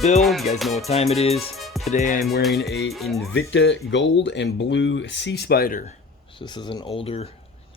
Bill. You guys know what time it is. Today I'm wearing a Invicta Gold and Blue Sea Spider. So this is an older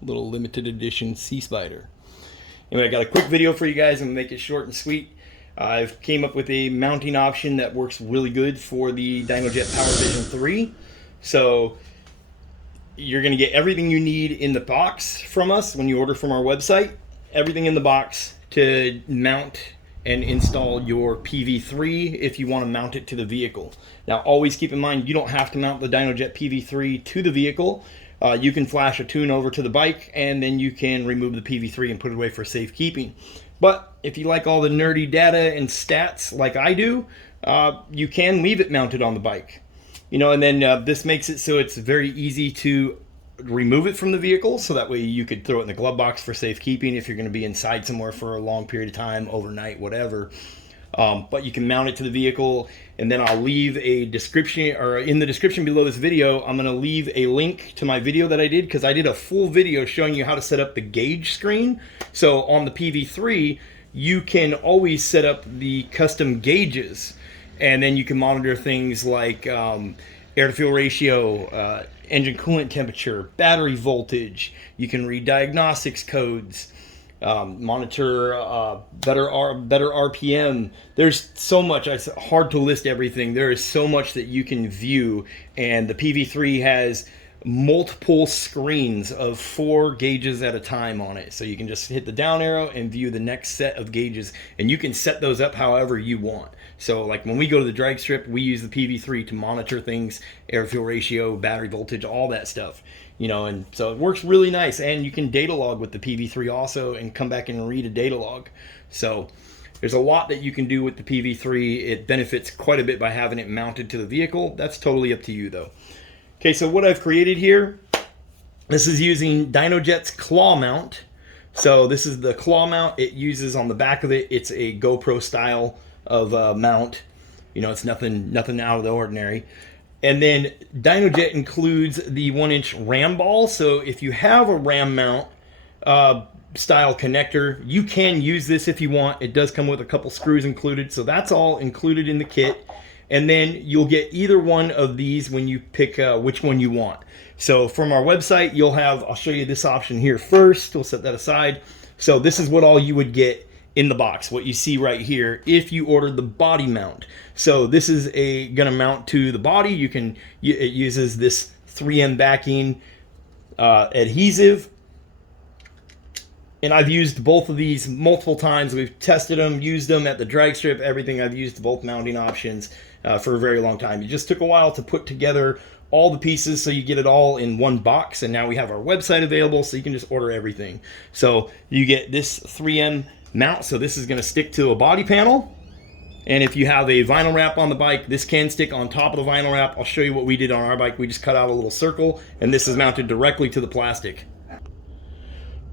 little limited edition Sea Spider. Anyway, I got a quick video for you guys. I'm going to make it short and sweet. I've came up with a mounting option that works really good for the Dynojet PowerVision 3. So you're going to get everything you need in the box from us when you order from our website. Everything in the box to mount and install your PV3 if you want to mount it to the vehicle. Now always keep in mind you don't have to mount the Dynojet PV3 to the vehicle. You can flash a tune over to the bike and then you can remove the PV3 and put it away for safekeeping. But if you like all the nerdy data and stats like I do, you can leave it mounted on the bike. You know, and then this makes it so it's very easy to remove it from the vehicle, so that way you could throw it in the glove box for safekeeping if you're going to be inside somewhere for a long period of time, overnight, whatever. But you can mount it to the vehicle, and then I'll leave a description, or in the description below this video, I'm going to leave a link to my video that I did, because I did a full video showing you how to set up the gauge screen. So on the PV3, you can always set up the custom gauges, and then you can monitor things like air-to-fuel ratio, engine coolant temperature, battery voltage. You can read diagnostics codes, monitor better RPM. There's so much. It's hard to list everything. There is so much that you can view, and the PV3 has multiple screens of 4 gauges at a time on it. So you can just hit the down arrow and view the next set of gauges, and you can set those up however you want. So like when we go to the drag strip, we use the PV3 to monitor things, air fuel ratio, battery voltage, all that stuff, you know, and so it works really nice. And you can data log with the PV3 also and come back and read a data log. So there's a lot that you can do with the PV3. It benefits quite a bit by having it mounted to the vehicle. That's totally up to you though. Okay, so what I've created here, this is using Dynojet's claw mount. So this is the claw mount. It uses on the back of it, it's a GoPro style of mount. You know, it's nothing out of the ordinary. And then Dynojet includes the 1-inch ram ball. So if you have a ram mount style connector, you can use this if you want. It does come with a couple screws included, so that's all included in the kit. And then you'll get either one of these when you pick which one you want. So from our website, you'll have, I'll show you this option here first. We'll set that aside. So this is what all you would get in the box, what you see right here, if you ordered the body mount. So this is gonna mount to the body. It uses this 3M backing adhesive. And I've used both of these multiple times. We've tested them, used them at the drag strip, everything. I've used both mounting options for a very long time. It just took a while to put together all the pieces so you get it all in one box. And now we have our website available, so you can just order everything. So you get this 3M mount. So this is going to stick to a body panel. And if you have a vinyl wrap on the bike, this can stick on top of the vinyl wrap. I'll show you what we did on our bike. We just cut out a little circle, and this is mounted directly to the plastic.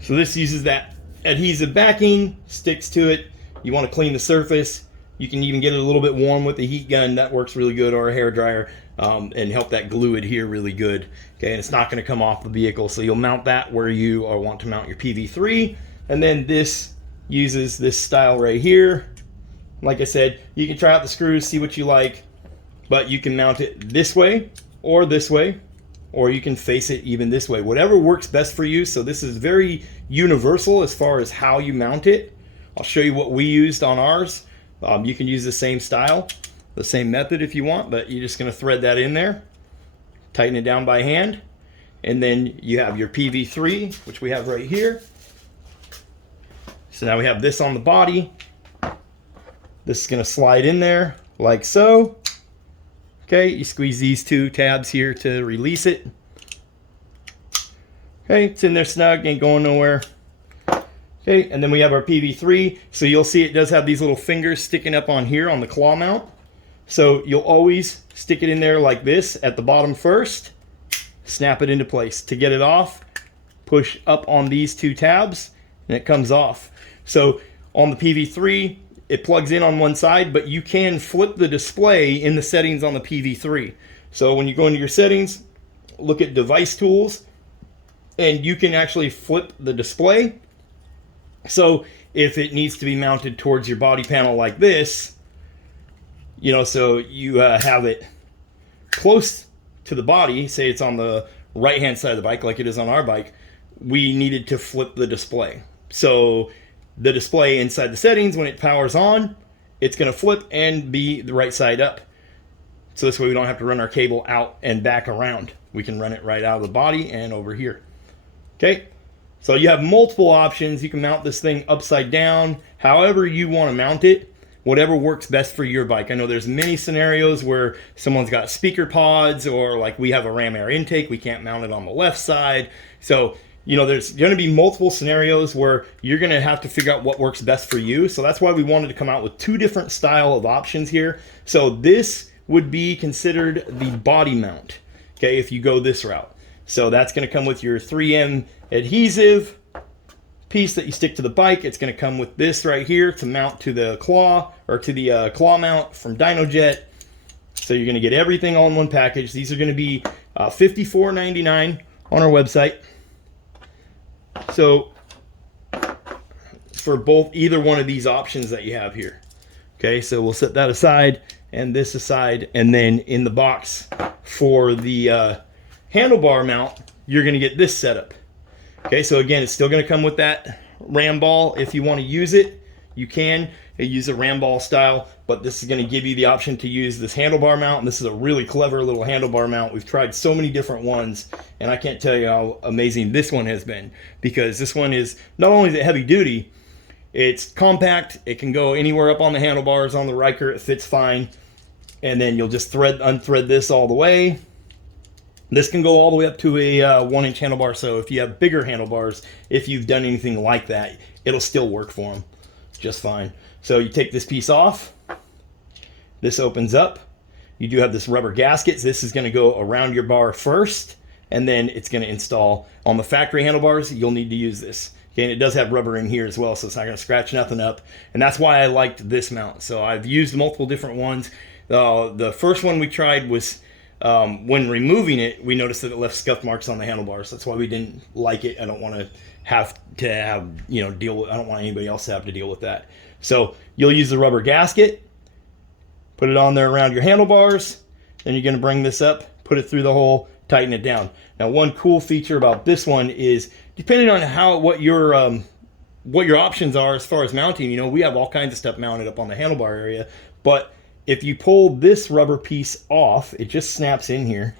So this uses that adhesive backing, sticks to it. You want to clean the surface. You can even get it a little bit warm with the heat gun. That works really good, or a hair dryer, and help that glue adhere really good. Okay, and it's not going to come off the vehicle. So you'll mount that where you want to mount your PV3. And then this uses this style right here. Like I said, you can try out the screws, see what you like, but you can mount it this way, or you can face it even this way, whatever works best for you. So this is very universal as far as how you mount it. I'll show you what we used on ours. You can use the same style, the same method if you want, but you're just going to thread that in there, tighten it down by hand, and then you have your PV3, which we have right here. So now we have this on the body. This is going to slide in there like so. Okay, you squeeze these 2 tabs here to release it. Okay, it's in there snug, ain't going nowhere. Okay, and then we have our PV3. So you'll see it does have these little fingers sticking up on here on the claw mount. So you'll always stick it in there like this at the bottom first. Snap it into place. To get it off, push up on these 2 tabs and it comes off. So on the PV3, it plugs in on one side, but you can flip the display in the settings on the PV3. So when you go into your settings, look at device tools, and you can actually flip the display. So if it needs to be mounted towards your body panel like this, you know, so you have it close to the body, say it's on the right hand side of the bike like it is on our bike, we needed to flip the display. So the display inside the settings, when it powers on, it's going to flip and be the right side up. So this way we don't have to run our cable out and back around. We can run it right out of the body and over here. Okay, so you have multiple options. You can mount this thing upside down, however you want to mount it, whatever works best for your bike. I know there's many scenarios where someone's got speaker pods, or like we have a ram air intake, we can't mount it on the left side. So, you know, there's going to be multiple scenarios where you're going to have to figure out what works best for you. So that's why we wanted to come out with two different style of options here. So this would be considered the body mount, okay, if you go this route. So that's going to come with your 3M adhesive piece that you stick to the bike. It's going to come with this right here to mount to the claw, or to the claw mount from Dynojet. So you're going to get everything all in one package. These are going to be $54.99 on our website. So for both, either one of these options that you have here. Okay, so we'll set that aside and this aside, and then in the box for the handlebar mount, you're going to get this setup. Okay, so again, it's still going to come with that ram ball. If you want to use it, you can use a ram ball style, but this is going to give you the option to use this handlebar mount. And this is a really clever little handlebar mount. We've tried so many different ones, and I can't tell you how amazing this one has been, because this one is, not only is it heavy duty, it's compact. It can go anywhere up on the handlebars on the Ryker. It fits fine. And then you'll just unthread this all the way. This can go all the way up to a 1-inch handlebar. So if you have bigger handlebars, if you've done anything like that, it'll still work for them just fine. So you take this piece off. This opens up. You do have this rubber gaskets. This is going to go around your bar first, and then it's going to install on the factory handlebars. You'll need to use this. Okay, and it does have rubber in here as well, so it's not going to scratch nothing up. And that's why I liked this mount. So I've used multiple different ones. The first one we tried was, when removing it, we noticed that it left scuff marks on the handlebars. That's why we didn't like it. I don't want to have, you know, deal with, I don't want anybody else to have to deal with that. So you'll use the rubber gasket, put it on there around your handlebars, then you're going to bring this up, put it through the hole, tighten it down. Now, one cool feature about this one is, depending on what your options are as far as mounting, you know, we have all kinds of stuff mounted up on the handlebar area, but if you pull this rubber piece off, it just snaps in here,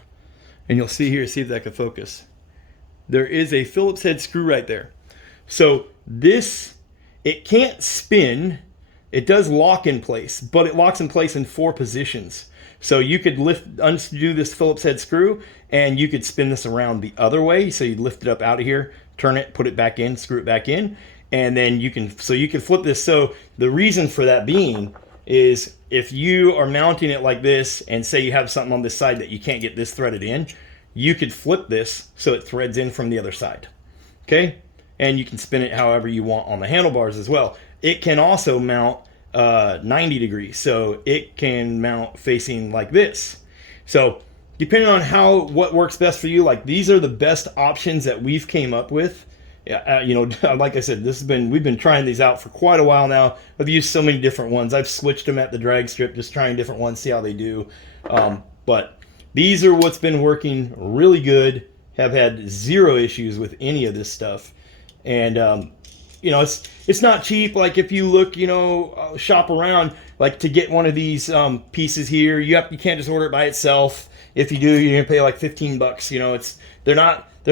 and you'll see here, see if that can focus. There is a Phillips head screw right there. So this, it can't spin. It does lock in place, but it locks in place in 4 positions. So you could undo this Phillips head screw, and you could spin this around the other way. So you lift it up out of here, turn it, put it back in, screw it back in, and then you can flip this. So the reason for that being is, if you are mounting it like this, and say you have something on this side that you can't get this threaded in, you could flip this so it threads in from the other side. Okay, and you can spin it however you want on the handlebars as well. It can also mount 90 degrees, so it can mount facing like this. So depending on what works best for you, like, these are the best options that we've came up with. You know, like I said, we've been trying these out for quite a while now. I've used so many different ones. I've switched them at the drag strip, just trying different ones, see how they do. But these are what's been working really good. Have had 0 issues with any of this stuff. And you know, it's not cheap. Like, if you look, you know, shop around, like, to get one of these pieces here, you can't just order it by itself. If you do, you're gonna pay like $15. You know, they're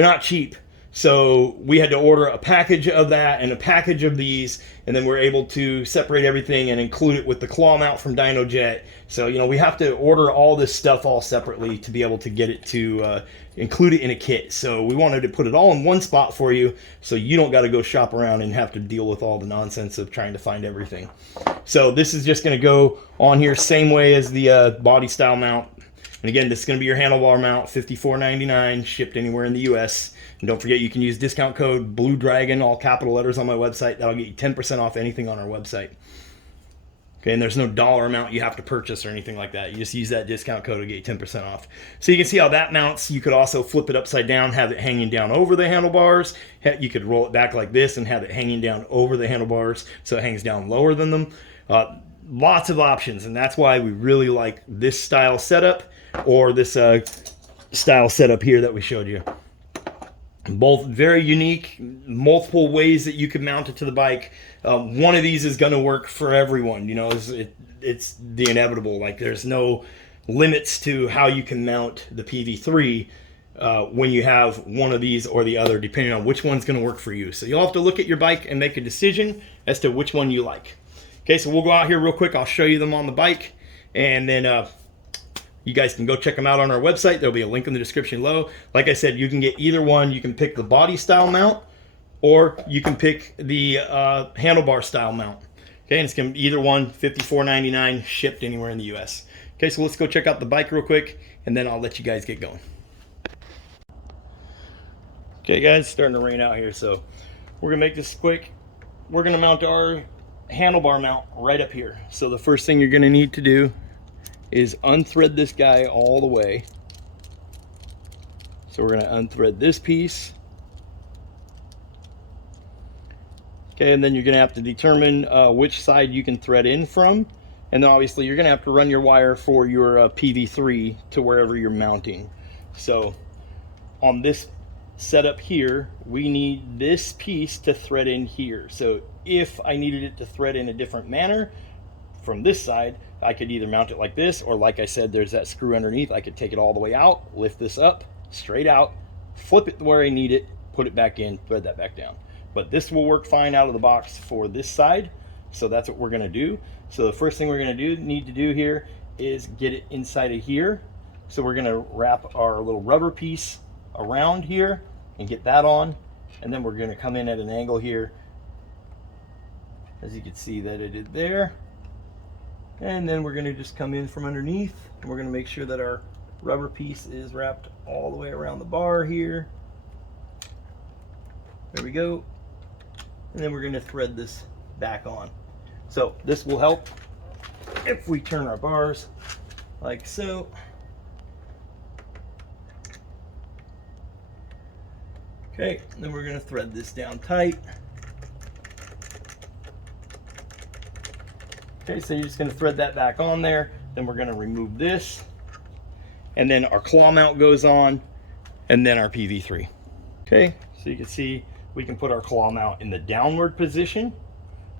not cheap. So we had to order a package of that and a package of these, and then we're able to separate everything and include it with the claw mount from Dynojet. So, you know, we have to order all this stuff all separately to be able to get it to include it in a kit. So we wanted to put it all in one spot for you, so you don't got to go shop around and have to deal with all the nonsense of trying to find everything. So this is just going to go on here same way as the body style mount. And again, this is going to be your handlebar mount, $54.99, shipped anywhere in the US. And don't forget, you can use discount code Blue Dragon, all capital letters, on my website. That'll get you 10% off anything on our website. Okay, and there's no dollar amount you have to purchase or anything like that. You just use that discount code to get you 10% off. So you can see how that mounts. You could also flip it upside down, have it hanging down over the handlebars. You could roll it back like this and have it hanging down over the handlebars so it hangs down lower than them. lots of options, and that's why we really like this style setup or this style setup here that we showed you. Both very unique, multiple ways that you can mount it to the bike. One of these is going to work for everyone. You know, it's the inevitable. Like, there's no limits to how you can mount the PV3 when you have one of these or the other, depending on which one's going to work for you. So you'll have to look at your bike and make a decision as to which one you like. Okay, so we'll go out here real quick. I'll show you them on the bike, and then you guys can go check them out on our website. There'll be a link in the description below. Like I said, you can get either one. You can pick the body style mount, or you can pick the handlebar style mount. Okay, and it's going to be either one, $54.99, shipped anywhere in the US. Okay, so let's go check out the bike real quick, and then I'll let you guys get going. Okay guys, it's starting to rain out here, so we're going to make this quick. We're going to mount our handlebar mount right up here. So the first thing you're going to need to do is unthread this guy all the way. So we're going to unthread this piece. Okay, and then you're going to have to determine which side you can thread in from. And then obviously you're going to have to run your wire for your PV3 to wherever you're mounting. So on this setup here, we need this piece to thread in here. So if I needed it to thread in a different manner from this side, I could either mount it like this, or like I said, there's that screw underneath. I could take it all the way out, lift this up, straight out, flip it where I need it, put it back in, thread that back down. But this will work fine out of the box for this side. So that's what we're gonna do. So the first thing we're gonna need to do here is get it inside of here. So we're gonna wrap our little rubber piece around here and get that on. And then we're gonna come in at an angle here, as you can see that it did there. And then we're going to just come in from underneath, and we're going to make sure that our rubber piece is wrapped all the way around the bar here. There we go. And then we're going to thread this back on. So this will help if we turn our bars like so. Okay, then we're going to thread this down tight. Okay, so you're just going to thread that back on there. Then we're going to remove this. And then our claw mount goes on. And then our PV3. Okay, so you can see we can put our claw mount in the downward position.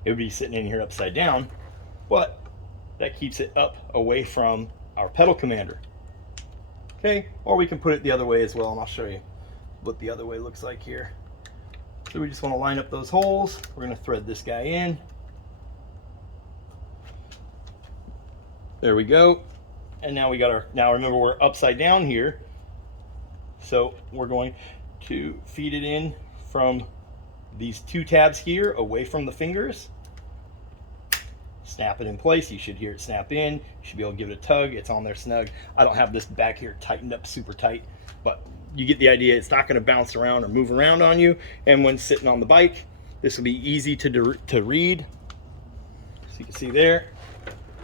It would be sitting in here upside down. But that keeps it up away from our pedal commander. Okay, or we can put it the other way as well. And I'll show you what the other way looks like here. So we just want to line up those holes. We're going to thread this guy in. There we go. And now we got our, now remember we're upside down here. So we're going to feed it in from these two tabs here away from the fingers. Snap it in place. You should hear it snap in. You should be able to give it a tug. It's on there snug. I don't have this back here tightened up super tight, but you get the idea. It's not going to bounce around or move around on you. And when sitting on the bike, this will be easy to read. So you can see there.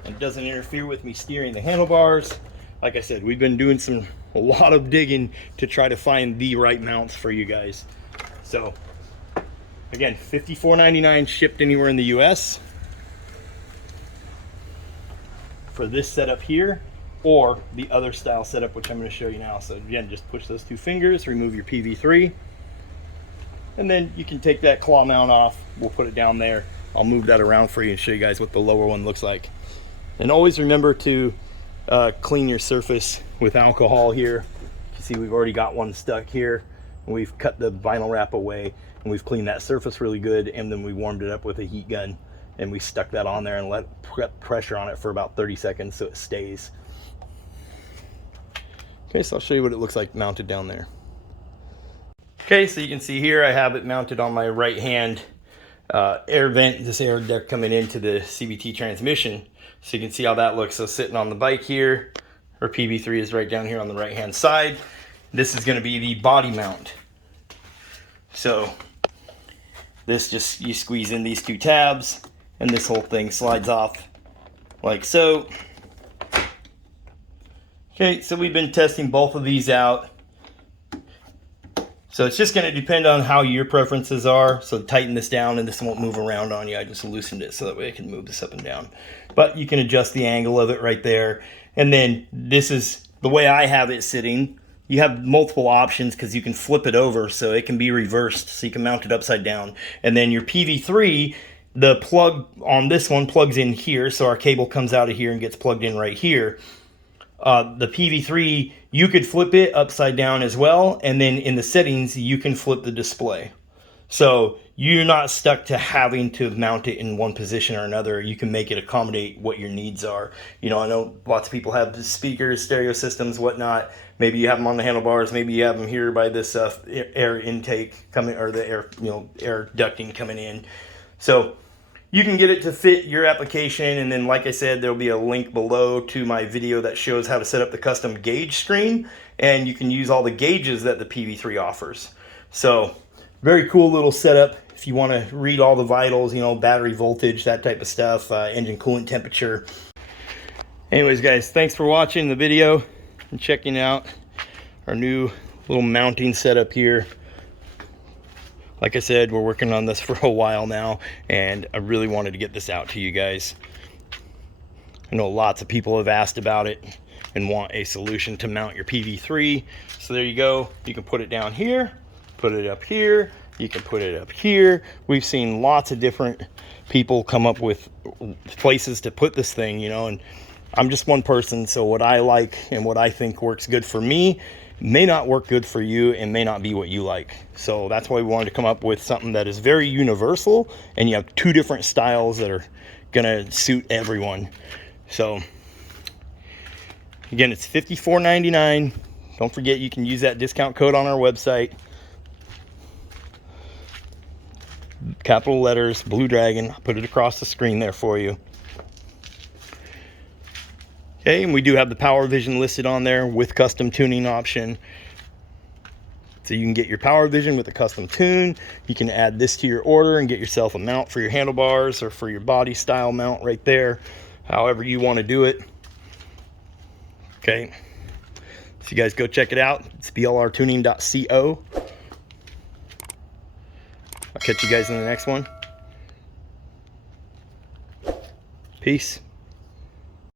It doesn't interfere with me steering the handlebars. Like I said, we've been doing a lot of digging to try to find the right mounts for you guys. So again, $54.99 shipped anywhere in the US for this setup here, or the other style setup, which I'm going to show you now. So again, just push those two fingers, remove your PV3, and then you can take that claw mount off. We'll put it down there. I'll move that around for you and show you guys what the lower one looks like. And always remember to clean your surface with alcohol here. You see we've already got one stuck here. And we've cut the vinyl wrap away, and we've cleaned that surface really good, and then we warmed it up with a heat gun, and we stuck that on there and let pressure on it for about 30 seconds so it stays. Okay, so I'll show you what it looks like mounted down there. Okay, so you can see here I have it mounted on my right hand air vent, this air duct coming into the CVT transmission. So you can see how that looks. So sitting on the bike here, our PV3 is right down here on the right hand side. This is going to be the body mount. So this just, you squeeze in these two tabs and this whole thing slides off like so. Okay, so we've been testing both of these out. So it's just going to depend on how your preferences are. So tighten this down and this won't move around on you. I just loosened it so that way I can move this up and down. But you can adjust the angle of it right there. And then this is the way I have it sitting. You have multiple options because you can flip it over so it can be reversed, so you can mount it upside down. And then your PV3, the plug on this one plugs in here, so our cable comes out of here and gets plugged in right here. The PV3, you could flip it upside down as well, and then in the settings you can flip the display. So you're not stuck to having to mount it in one position or another. You can make it accommodate what your needs are. You know, I know lots of people have speakers, stereo systems, whatnot. Maybe you have them on the handlebars. Maybe you have them here by this air intake coming, or the air, air ducting coming in. So you can get it to fit your application. And then, like I said, there'll be a link below to my video that shows how to set up the custom gauge screen. And you can use all the gauges that the PV3 offers. So very cool little setup if you want to read all the vitals, battery voltage, that type of stuff, engine coolant temperature. Anyways, guys, thanks for watching the video and checking out our new little mounting setup here. Like I said, we're working on this for a while now, and I really wanted to get this out to you guys. I know lots of people have asked about it and want a solution to mount your PV3. So there you go. You can put it down here, put it up here, you can put it up here. We've seen lots of different people come up with places to put this thing, and I'm just one person, so what I like and what I think works good for me may not work good for you and may not be what you like. So that's why we wanted to come up with something that is very universal, and you have two different styles that are gonna suit everyone. So again, it's $54.99. Don't forget, you can use that discount code on our website. Capital letters, Blue Dragon. I'll put it across the screen there for you. Okay, and we do have the Power Vision listed on there with custom tuning option. So you can get your Power Vision with a custom tune. You can add this to your order and get yourself a mount for your handlebars or for your body style mount right there, however you want to do it. Okay, so you guys go check it out. It's BLRTUNING.TECH. I'll catch you guys in the next one. Peace.